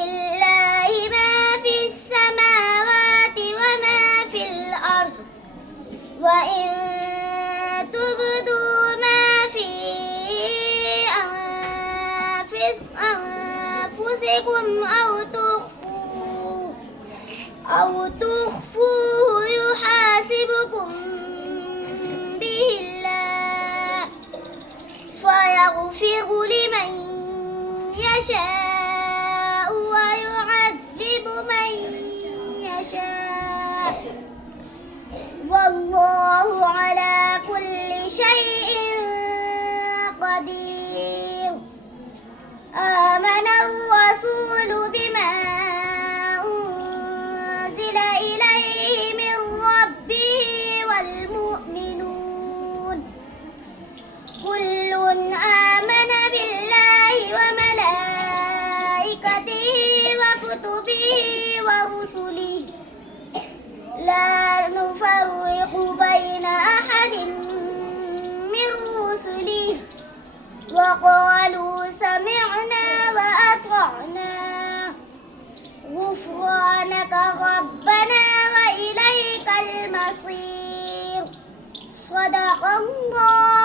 لله ما في السماوات وما في الأرض وإن تبدوا ما في أنفسكم أو تخفوه يحاسبكم به الله فيغفر لمن يشاء ويعذب من يشاء والله على كل شيء قدير. آمن الرسول بما أنزل إليه من ربه والمؤمنون كل آمن بالله وملائكته وكتبه ورسله لا نفرق بين أحد من رسله وقالوا سمعنا وأطعنا غفرانك ربنا وإليك المصير. صدق الله